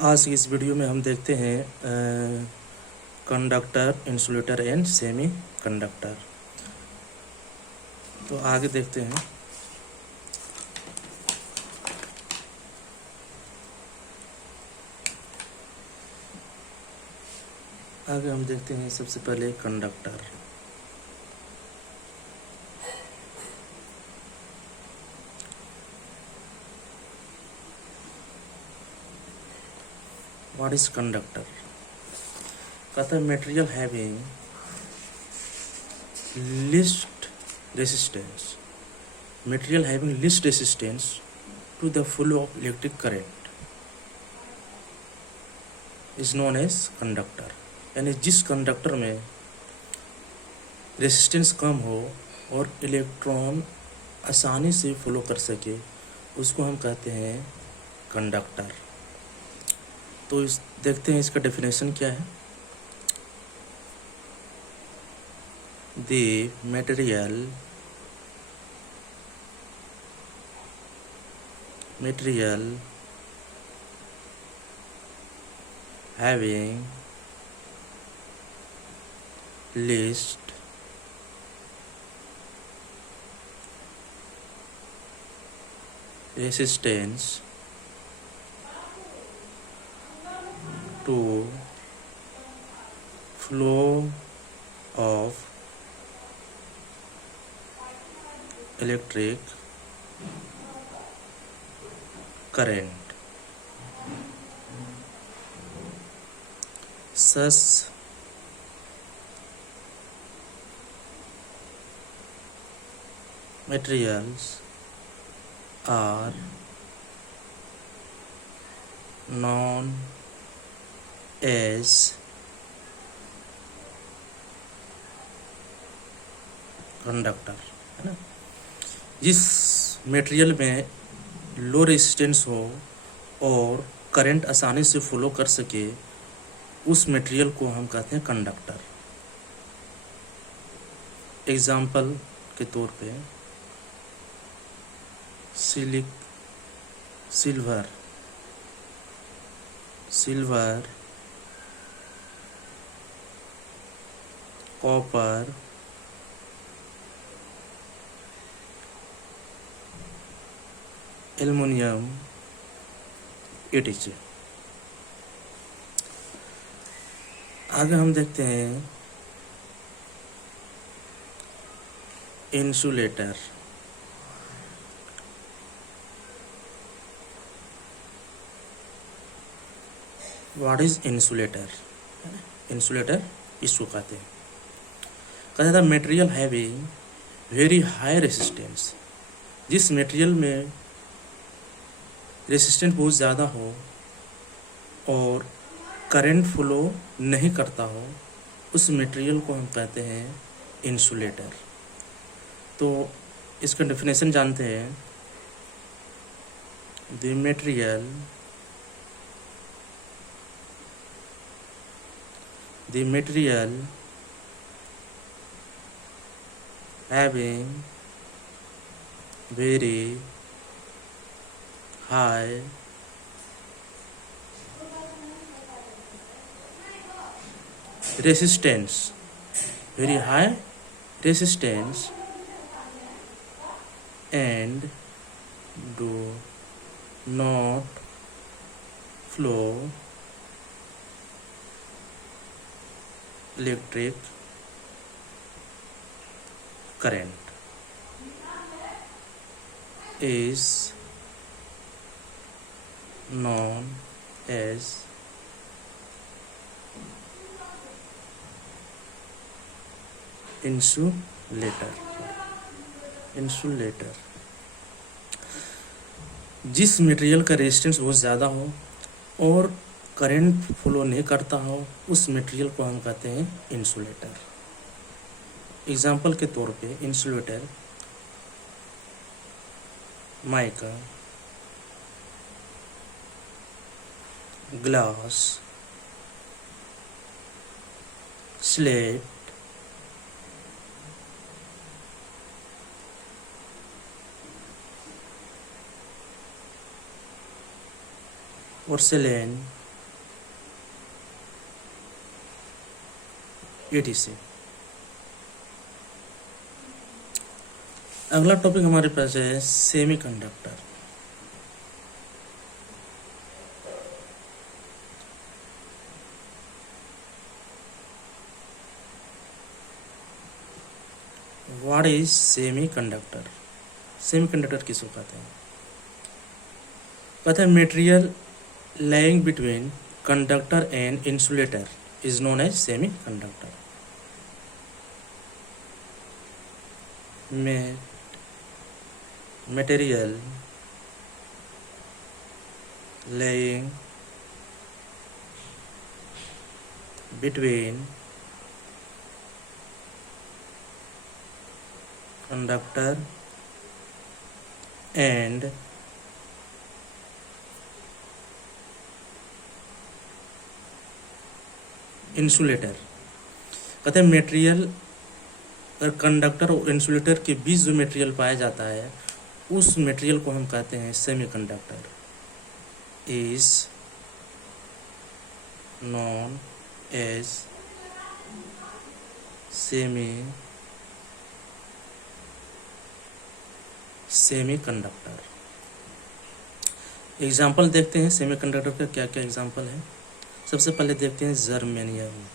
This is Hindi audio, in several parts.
आज की इस वीडियो में हम देखते हैं conductor, insulator and semi conductor. तो आगे देखते हैं। आगे हम देखते हैं सबसे पहले कंडक्टर। What is conductor? कहता है material having least resistance, material having least resistance to the flow of electric current is known as conductor. यानी जिस कंडक्टर में रेसिस्टेंस कम हो और इलेक्ट्रॉन आसानी से फ्लो कर सके उसको हम कहते हैं कंडक्टर। तो देखते हैं इसका डेफिनेशन क्या है। The material having least resistance to flow of electric current. Such materials are known as conductor, है ना। जिस मटेरियल में लो रेजिस्टेंस हो और करंट आसानी से फ्लो कर सके उस मटेरियल को हम कहते हैं कंडक्टर। एग्जाम्पल के तौर पे सिल्वर, कॉपर, एल्युमिनियम, etc। आगे हम देखते हैं insulator. What is insulator? Insulator इसको कहते हैं। कहते हैं material having very high resistance, जिस मटेरियल में रेसिस्टेंस बहुत ज़्यादा हो और करंट फ्लो नहीं करता हो उस मटेरियल को हम कहते हैं इंसुलेटर। तो इसका डेफिनेशन जानते हैं। The material having very high resistance and do not flow electric current is known as insulator. जिस मटेरियल का रेजिस्टेंस बहुत ज़्यादा हो और करंट फ्लो नहीं करता हो उस मटेरियल को हम कहते हैं इंसुलेटर। एग्जाम्पल के तौर पे insulator mica, glass, slate, porcelain, etc। अगला टॉपिक हमारे पास है semiconductor. What is semiconductor? Semiconductor किसको कहते हैं? कहते हैं material lying between conductor and insulator is known as semiconductor. material laying between conductor and insulator. कहते हैं मटेरियल अगर कंडक्टर और इंसुलेटर के बीच जो मटेरियल पाया जाता है उस मटेरियल को हम कहते हैं semiconductor. Is known as semiconductor. Example देखते हैं सेमीकंडक्टर का क्या क्या एग्जाम्पल है। सबसे पहले देखते हैं germanium.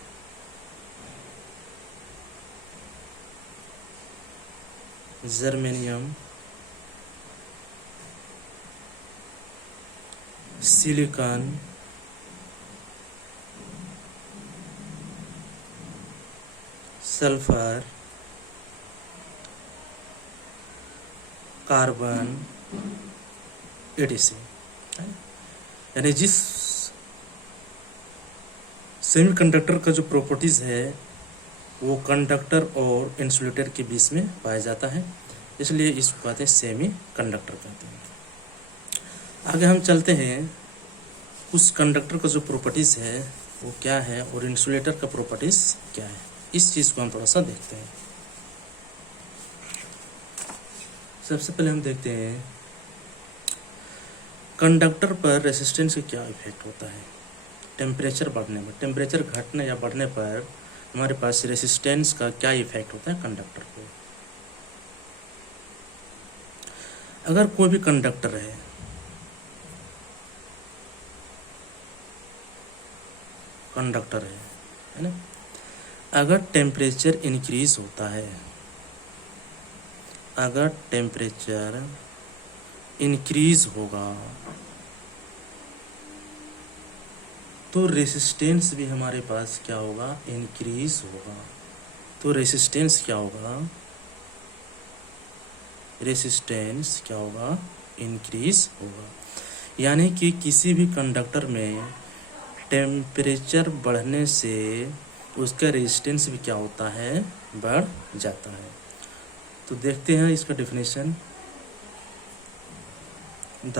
Silicon, sulphur, carbon etc। यानी जिस सेमीकंडक्टर का जो प्रॉपर्टीज है वो कंडक्टर और इंसुलेटर के बीच में पाया जाता है, इसलिए इसको कहते हैं सेमीकंडक्टर कहते हैं। आगे हम चलते हैं उस कंडक्टर का जो प्रॉपर्टीज है वो क्या है और इंसुलेटर का प्रॉपर्टीज क्या है, इस चीज़ को हम थोड़ा सा देखते हैं। सबसे पहले हम देखते हैं कंडक्टर पर रेसिस्टेंस का क्या इफेक्ट होता है। टेम्परेचर बढ़ने में, टेम्परेचर घटने या बढ़ने पर हमारे पास रेसिस्टेंस का क्या इफेक्ट होता है कंडक्टर को। अगर कोई भी कंडक्टर है ना, अगर टेम्परेचर इंक्रीज होता है, अगर टेम्परेचर इंक्रीज होगा तो रेसिस्टेंस भी हमारे पास क्या होगा, इंक्रीज होगा। तो रेसिस्टेंस क्या होगा, रेसिस्टेंस क्या होगा, इंक्रीज होगा। यानी कि किसी भी कंडक्टर में टेम्परेचर बढ़ने से उसका रेजिस्टेंस भी क्या होता है, बढ़ जाता है। तो देखते हैं इसका definition. The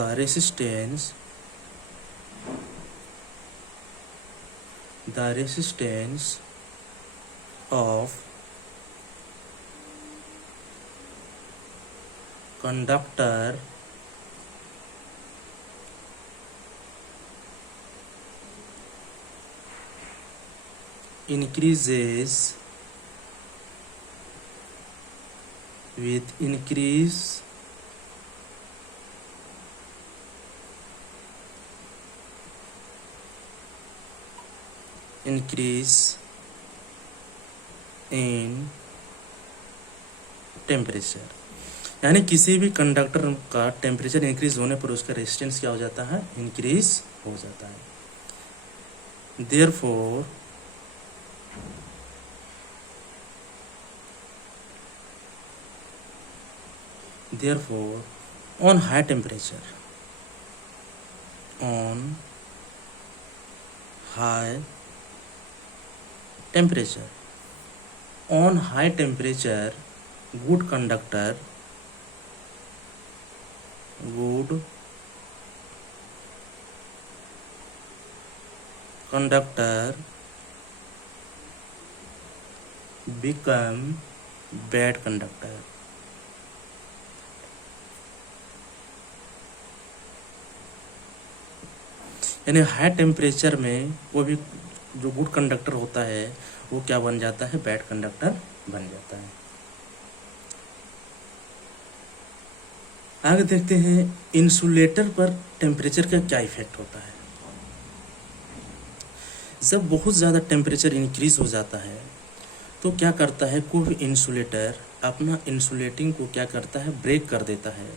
resistance of conductor increases with increase in temperature. यानी किसी भी कंडक्टर का टेम्परेचर इंक्रीज होने पर उसका रेजिस्टेंस क्या हो जाता है, इंक्रीज हो जाता है। Therefore, on high temperature, good conductor become bad conductor। यानी हाई टेम्परेचर में वो भी जो गुड कंडक्टर होता है वो क्या बन जाता है, बैड कंडक्टर बन जाता है। आगे देखते हैं इंसुलेटर पर टेम्परेचर का क्या इफेक्ट होता है। जब बहुत ज़्यादा टेम्परेचर इंक्रीज हो जाता है तो क्या करता है, कोई इंसुलेटर अपना इंसुलेटिंग को क्या करता है, ब्रेक कर देता है,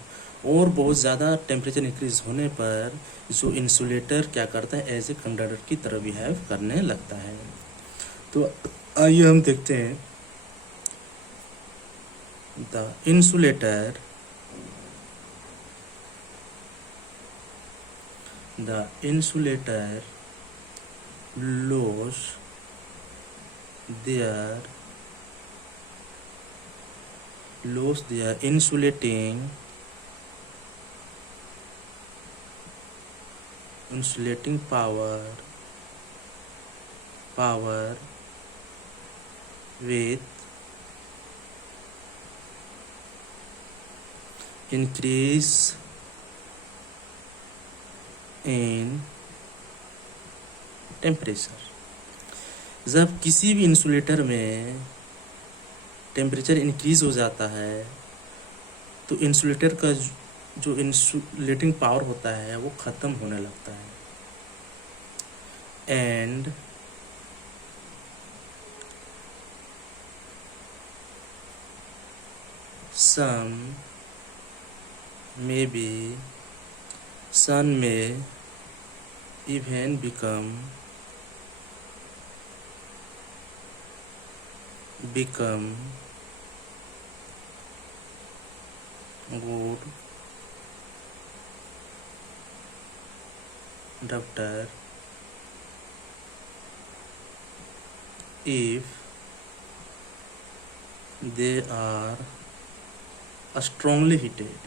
और बहुत ज़्यादा टेम्परेचर इंक्रीज होने पर जो इंसुलेटर क्या करता है, एज ए कंडक्टर की तरह बिहेव करने लगता है। तो आइए हम देखते हैं the insulator lose their insulating power with increase in temperature. जब किसी भी इंसुलेटर में टेम्परेचर इंक्रीज हो जाता है तो इंसुलेटर का जो इंसुलेटिंग पावर होता है वो ख़त्म होने लगता है, and sun may even become good conductor if they are strongly heated।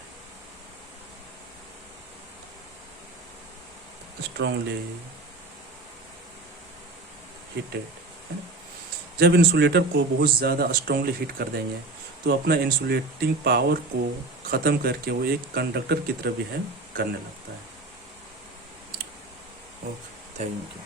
जब इंसुलेटर को बहुत ज़्यादा स्ट्रांगली हीट कर देंगे तो अपना इंसुलेटिंग पावर को ख़त्म करके वो एक कंडक्टर की तरह बिहेव करने लगता है। Okay, thank you.